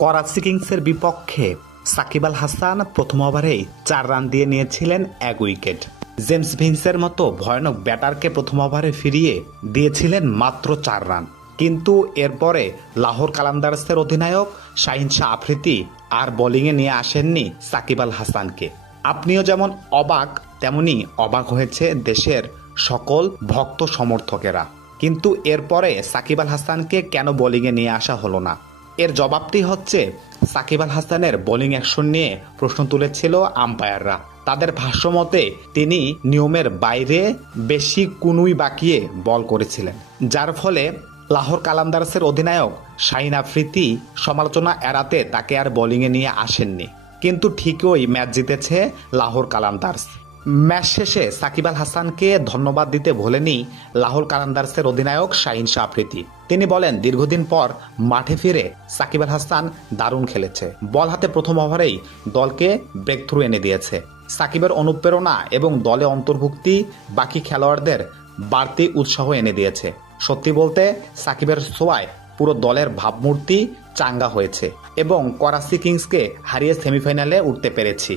করাচি কিংসের বিপক্ষে সাকিব আল হাসান প্রথম ওভারেই 4 রান দিয়ে নিয়েছিলেন 1 উইকেট। জেমস ভিন্সের মতো ভয়ানক ব্যাটারকে প্রথম ওভারে ফিরিয়ে দিয়েছিলেন মাত্র 4 রান। কিন্তু এরপরে লাহোর কালান্দার্সের অধিনায়ক শাহিন শাহ আফ্রিদি আর বোলিংয়ে নিয়ে আসেননি সাকিব আল হাসানকে। আপনিও যেমন অবাক, তেমনি অবাক হয়েছে দেশের সকল ভক্ত সমর্থকেরা। কিন্তু এরপরে সাকিব আল হাসানকে কেন বোলিংয়ে নিয়ে আসা হলো না? এর জবাবটি হচ্ছে, সাকিব আল হাসানের বোলিং অ্যাকশন নিয়ে প্রশ্ন তুলেছিল আম্পায়াররা। তাদের ভাষ্যমতে তিনি নিয়মের বাইরে বেশি কুনুই বাঁকিয়ে বল করেছিলেন, যার ফলে লাহোর কালান্দার্সের অধিনায়ক শাহিন আফ্রিদি সমালোচনা এড়াতে তাকে আর বোলিংয়ে নিয়ে আসেননি। কিন্তু ঠিকই ম্যাচ জিতেছে লাহোর কালান্দার্স। ম্যাচ শেষে সাকিব আল হাসানকে ধন্যবাদ দিতে ভোলেনি লাহোর কালান্দার্সের অধিনায়ক শাহিন শাহ আফ্রিদি। তিনি বলেন, দীর্ঘদিন পর মাঠে ফিরে সাকিব আল হাসান দারুণ খেলেছে। বল হাতে প্রথম ওভারেই দলকে ব্রেক থ্রু এনে দিয়েছে। সাকিবের অনুপ্রেরণা এবং দলে অন্তর্ভুক্তি বাকি খেলোয়াড়দের বাড়তি উৎসাহ এনে দিয়েছে। সত্যি বলতে সাকিবের ছোঁয়ায় পুরো দলের ভাবমূর্তি চাঙ্গা হয়েছে এবং করাচি কিংসকে হারিয়ে সেমিফাইনালে উঠতে পেরেছি।